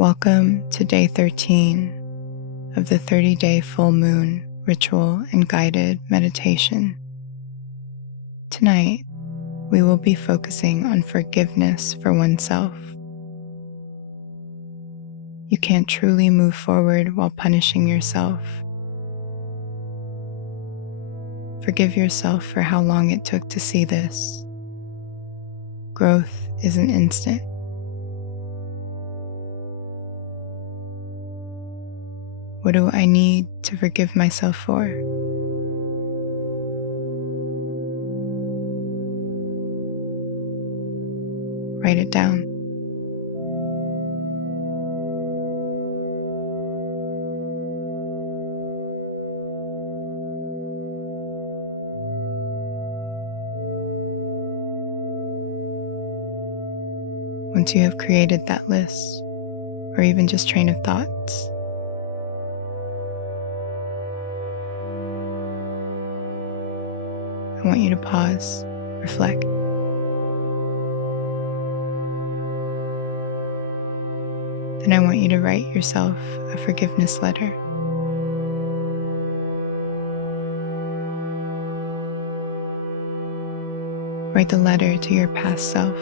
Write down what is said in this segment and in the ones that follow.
Welcome to day 13 of the 30-day full moon ritual and guided meditation. Tonight, we will be focusing on forgiveness for oneself. You can't truly move forward while punishing yourself. Forgive yourself for how long it took to see this. Growth isn't instant. What do I need to forgive myself for? Write it down. Once you have created that list, or even just train of thoughts, I want you to pause, reflect. Then I want you to write yourself a forgiveness letter. Write the letter to your past self.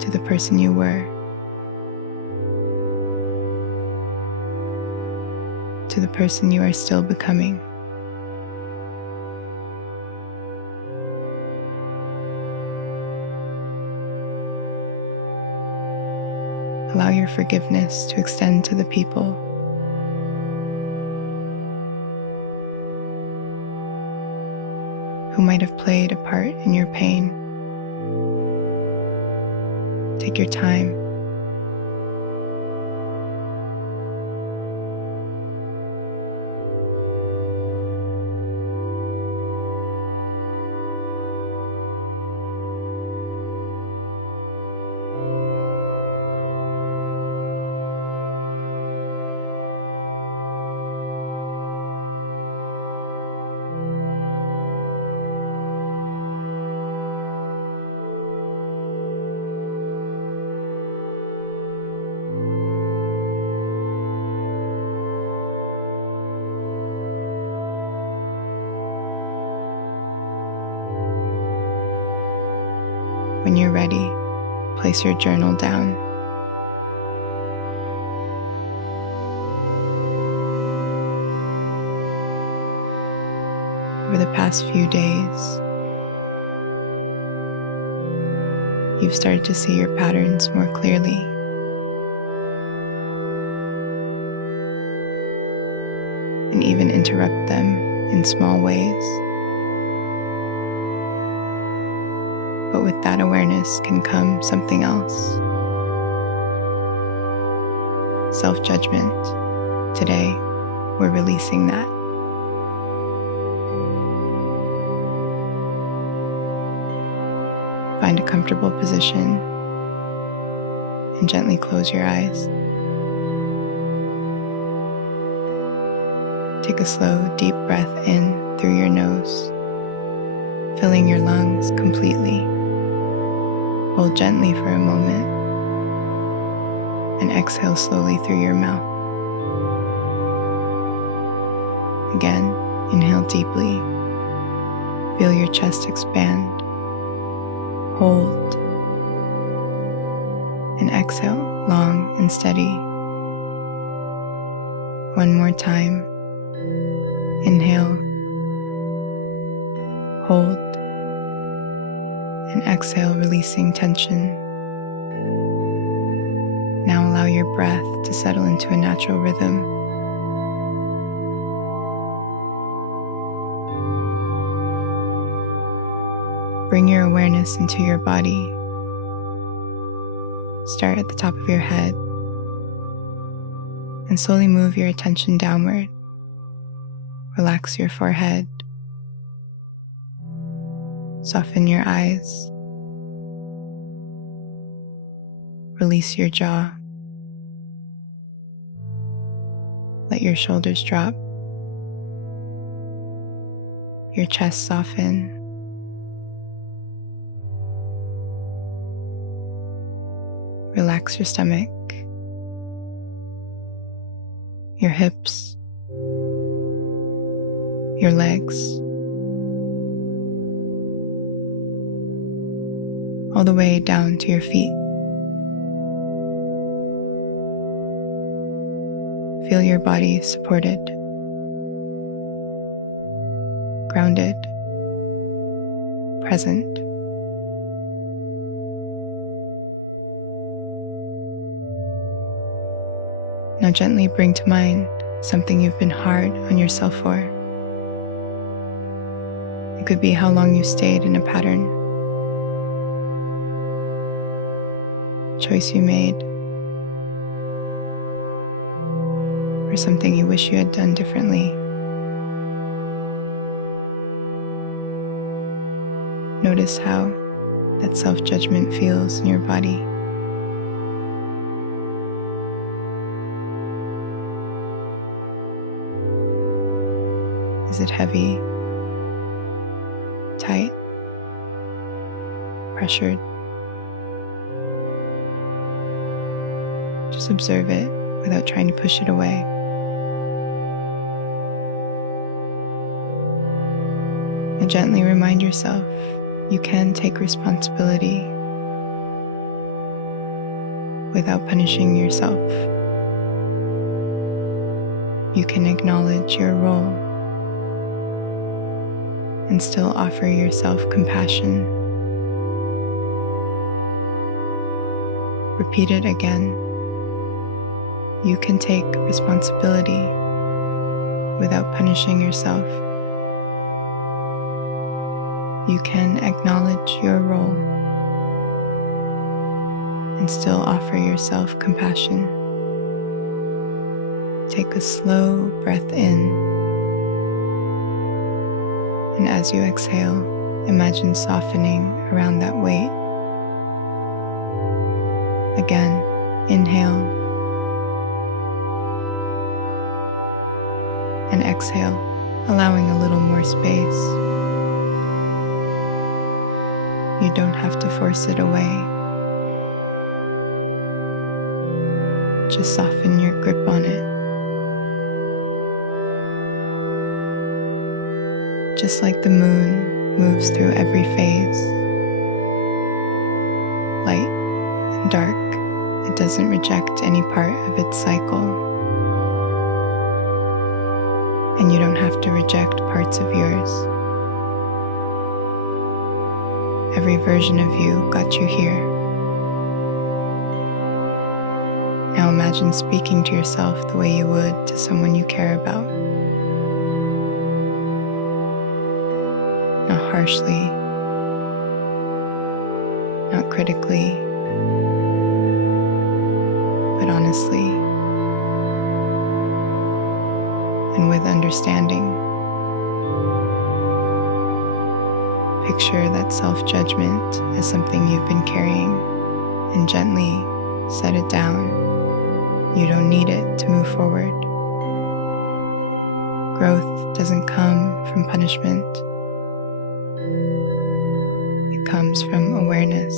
To the person you were. To the person you are still becoming. Allow your forgiveness to extend to the people who might have played a part in your pain. Take your time. When you're ready, place your journal down. Over the past few days, you've started to see your patterns more clearly. And even interrupt them in small ways. But with that awareness can come something else. Self-judgment. Today, we're releasing that. Find a comfortable position and gently close your eyes. Take a slow, deep breath in through your nose, filling your lungs completely. Hold gently for a moment and exhale slowly through your mouth. Again, inhale deeply. Feel your chest expand. Hold and exhale long and steady. One more time. Inhale. Hold. And exhale, releasing tension. Now allow your breath to settle into a natural rhythm. Bring your awareness into your body. Start at the top of your head and slowly move your attention downward. Relax your forehead. Soften your eyes. Release your jaw. Let your shoulders drop. Your chest soften. relax your stomach, your hips, your legs, all the way down to your feet. Feel your body supported, grounded, present. Now gently bring to mind something you've been hard on yourself for. It could be how long you stayed in a pattern, choice you made, or something you wish you had done differently. Notice how that self-judgment feels in your body. Is it heavy, tight, pressured? Just observe it without trying to push it away. And gently remind yourself you can take responsibility without punishing yourself. You can acknowledge your role and still offer yourself compassion. Repeat it again. You can take responsibility without punishing yourself. You can acknowledge your role and still offer yourself compassion. Take a slow breath in, and as you exhale, imagine softening around that weight. Again, inhale and exhale, allowing a little more space. You don't have to force it away. Just soften your grip on it. Just like the moon moves through every phase, light and dark, it doesn't reject any part of its cycle. And you don't have to reject parts of yours. Every version of you got you here. Now imagine speaking to yourself the way you would to someone you care about. Not harshly, not critically, but honestly and with understanding. Picture that self-judgment as something you've been carrying and gently set it down. You don't need it to move forward. Growth doesn't come from punishment. It comes from awareness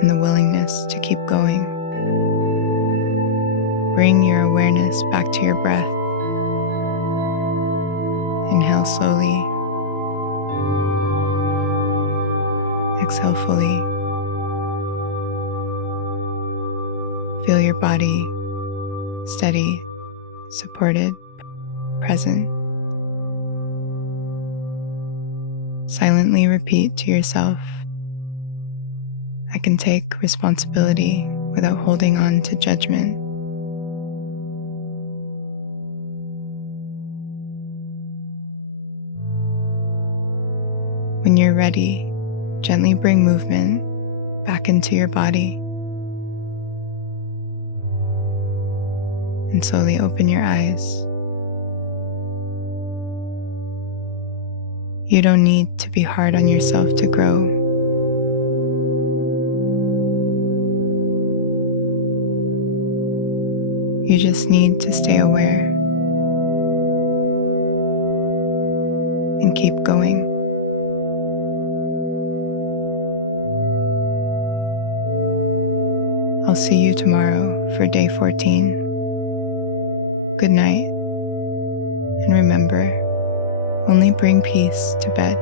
and the willingness to keep going. Bring your awareness back to your breath. Inhale slowly. Exhale fully. Feel your body steady, supported, present. Silently repeat to yourself, I can take responsibility without holding on to judgment. When you're ready, gently bring movement back into your body and slowly open your eyes. You don't need to be hard on yourself to grow. You just need to stay aware and keep going. I'll see you tomorrow for day 14. Good night, and remember, only bring peace to bed.